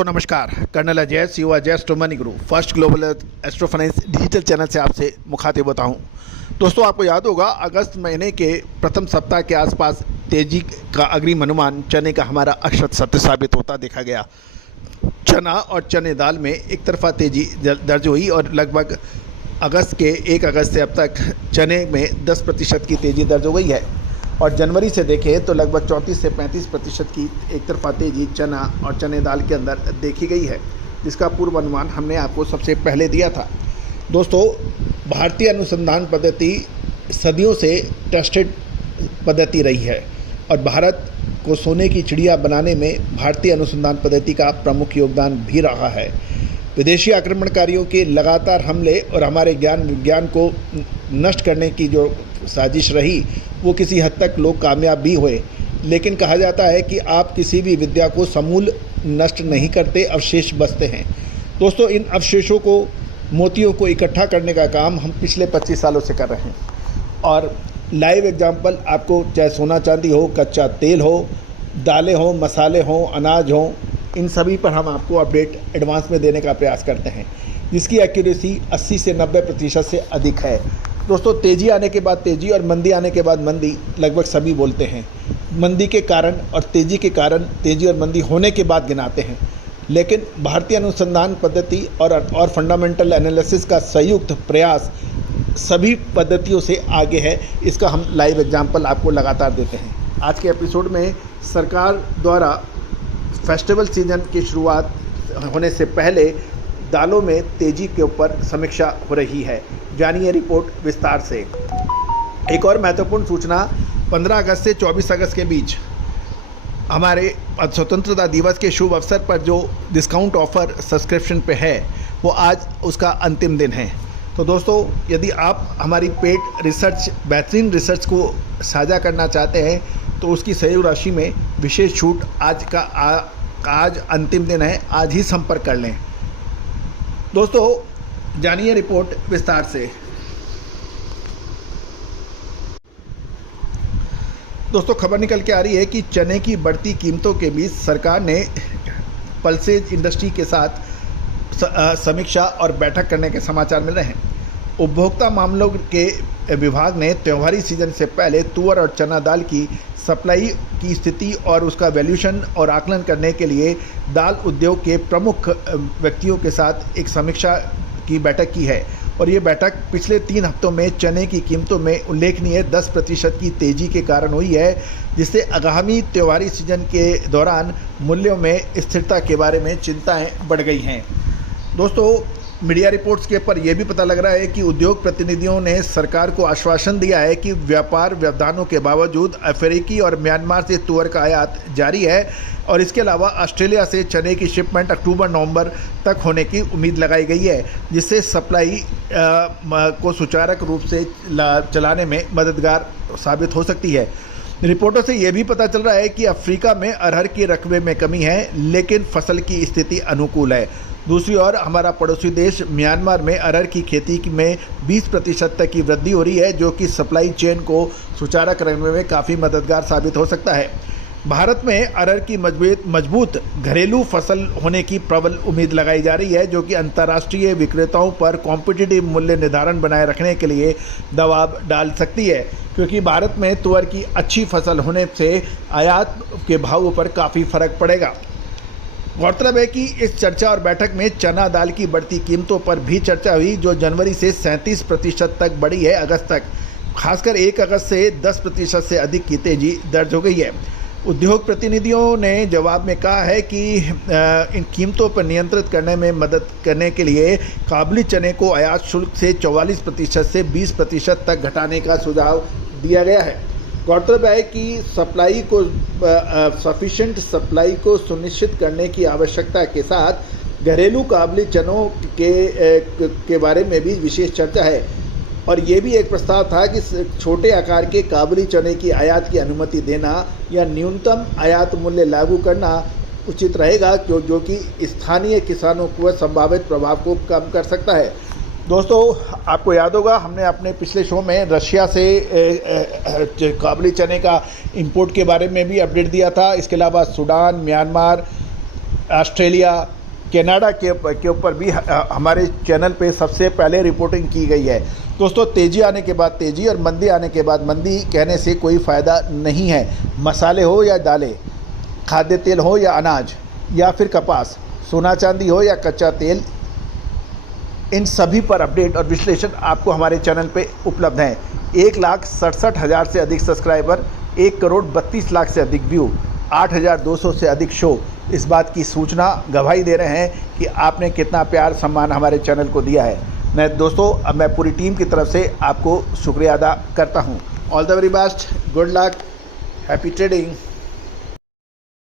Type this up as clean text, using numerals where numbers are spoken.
दोस्तों नमस्कार। Colonel Ajay CO Ajay एस्ट्रोमनी गुरु first global astro finance digital channel से आपसे मुखातिब होता हूं। दोस्तों आपको याद होगा अगस्त महीने के प्रथम सप्ताह के आसपास तेजी का अग्रिम अनुमान चने का हमारा अक्षत सत्य साबित होता देखा गया। चना और चने दाल में एक तरफा तेजी दर्ज हुई और लगभग अगस्त के 1 अगस्त से अब तक चने में 10% की तेज़ी दर्ज हो गई है और जनवरी से देखें तो लगभग 34 से 35% की एक तरफा तेज़ी चना और चने दाल के अंदर देखी गई है, जिसका पूर्व अनुमान हमने आपको सबसे पहले दिया था। दोस्तों भारतीय अनुसंधान पद्धति सदियों से ट्रस्टेड पद्धति रही है और भारत को सोने की चिड़िया बनाने में भारतीय अनुसंधान पद्धति का प्रमुख योगदान भी रहा है। विदेशी आक्रमणकारियों के लगातार हमले और हमारे विज्ञान को नष्ट करने की जो साजिश रही वो किसी हद तक लोग कामयाब भी हुए, लेकिन कहा जाता है कि आप किसी भी विद्या को समूल नष्ट नहीं करते, अवशेष बचते हैं। दोस्तों इन अवशेषों को मोतियों को इकट्ठा करने का काम हम पिछले 25 सालों से कर रहे हैं और लाइव एग्जाम्पल आपको चाहे सोना चांदी हो, कच्चा तेल हो, दालें हो, मसाले हो, अनाज हो, इन सभी पर हम आपको अपडेट एडवांस में देने का प्रयास करते हैं, जिसकी एक्यूरेसी 80 से 90% से अधिक है। दोस्तों तेज़ी आने के बाद तेज़ी और मंदी आने के बाद मंदी लगभग सभी बोलते हैं। मंदी के कारण और तेज़ी के कारण तेज़ी और मंदी होने के बाद गिनाते हैं, लेकिन भारतीय अनुसंधान पद्धति और फंडामेंटल एनालिसिस का संयुक्त प्रयास सभी पद्धतियों से आगे है। इसका हम लाइव एग्जाम्पल आपको लगातार देते हैं। आज के एपिसोड में सरकार द्वारा फेस्टिवल सीजन की शुरुआत होने से पहले दालों में तेजी के ऊपर समीक्षा हो रही है। जानिए रिपोर्ट विस्तार से। एक और महत्वपूर्ण सूचना, 15 अगस्त से 24 अगस्त के बीच हमारे स्वतंत्रता दिवस के शुभ अवसर पर जो डिस्काउंट ऑफर सब्सक्रिप्शन पे है वो आज उसका अंतिम दिन है। तो दोस्तों यदि आप हमारी पेड रिसर्च, बेहतरीन रिसर्च को साझा करना चाहते हैं तो उसकी सहयोग राशि में विशेष छूट आज अंतिम दिन है, आज ही संपर्क कर लें। दोस्तों जानिए रिपोर्ट विस्तार से। दोस्तों खबर निकल के आ रही है कि चने की बढ़ती कीमतों के बीच सरकार ने पल्सेज इंडस्ट्री के साथ समीक्षा और बैठक करने के समाचार मिल रहे हैं। उपभोक्ता मामलों के विभाग ने त्योहारी सीजन से पहले तुअर और चना दाल की सप्लाई की स्थिति और उसका वैल्यूएशन और आकलन करने के लिए दाल उद्योग के प्रमुख व्यक्तियों के साथ एक समीक्षा की बैठक की है और ये बैठक पिछले 3 हफ्तों में चने की कीमतों में उल्लेखनीय 10% की तेज़ी के कारण हुई है, जिससे आगामी त्योहारी सीजन के दौरान मूल्यों में स्थिरता के बारे में चिंताएं बढ़ गई हैं। दोस्तों मीडिया रिपोर्ट्स के ऊपर यह भी पता लग रहा है कि उद्योग प्रतिनिधियों ने सरकार को आश्वासन दिया है कि व्यापार व्यवधानों के बावजूद अफ्रीकी और म्यांमार से तुअर का आयात जारी है और इसके अलावा ऑस्ट्रेलिया से चने की शिपमेंट अक्टूबर-नवंबर तक होने की उम्मीद लगाई गई है, जिससे सप्लाई को सुचारू रूप से चलाने में मददगार साबित हो सकती है। रिपोर्टों से यह भी पता चल रहा है कि अफ्रीका में अरहर के रकबे में कमी है, लेकिन फसल की स्थिति अनुकूल है। दूसरी ओर हमारा पड़ोसी देश म्यांमार में अरहर की खेती में 20% तक की वृद्धि हो रही है, जो कि सप्लाई चेन को सुचारू करने में काफ़ी मददगार साबित हो सकता है। भारत में अरहर की मजबूत घरेलू फसल होने की प्रबल उम्मीद लगाई जा रही है, जो कि अंतर्राष्ट्रीय विक्रेताओं पर कॉम्पिटिटिव मूल्य निर्धारण बनाए रखने के लिए दबाव डाल सकती है, क्योंकि भारत में तुअर की अच्छी फसल होने से आयात के भावों पर काफ़ी फर्क पड़ेगा। गौरतलब है कि इस चर्चा और बैठक में चना दाल की बढ़ती कीमतों पर भी चर्चा हुई, जो जनवरी से 37% तक बढ़ी है अगस्त तक। खासकर 1 अगस्त से 10% से अधिक की तेजी दर्ज हो गई है। उद्योग प्रतिनिधियों ने जवाब में कहा है कि इन कीमतों पर नियंत्रित करने में मदद करने के लिए काबुली चने को आयात शुल्क से 44% से 20% तक घटाने का सुझाव दिया गया है। गौरतलब है कि सफिशिएंट सप्लाई को सुनिश्चित करने की आवश्यकता के साथ घरेलू काबुली चनों के बारे में भी विशेष चर्चा है और ये भी एक प्रस्ताव था कि छोटे आकार के काबुली चने की आयात की अनुमति देना या न्यूनतम आयात मूल्य लागू करना उचित रहेगा, जो कि स्थानीय किसानों को संभावित प्रभाव को कम कर सकता है। दोस्तों आपको याद होगा हमने अपने पिछले शो में रशिया से काबुली चने का इंपोर्ट के बारे में भी अपडेट दिया था। इसके अलावा सूडान, म्यांमार ऑस्ट्रेलिया, कनाडा के ऊपर भी हमारे चैनल पे सबसे पहले रिपोर्टिंग की गई है। दोस्तों, तेज़ी आने के बाद तेज़ी और मंदी आने के बाद मंदी कहने से कोई फ़ायदा नहीं है। मसाले हो या दालें, खाद्य तेल हो या अनाज या फिर कपास, सोना चांदी हो या कच्चा तेल, इन सभी पर अपडेट और विश्लेषण आपको हमारे चैनल पे उपलब्ध हैं। 1,67,000 से अधिक सब्सक्राइबर, 1,32,00,000 से अधिक व्यू, 8,200 से अधिक शो इस बात की सूचना गवाही दे रहे हैं कि आपने कितना प्यार सम्मान हमारे चैनल को दिया है। मैं पूरी टीम की तरफ से आपको शुक्रिया अदा करता हूं। All the very best, good luck, happy trading.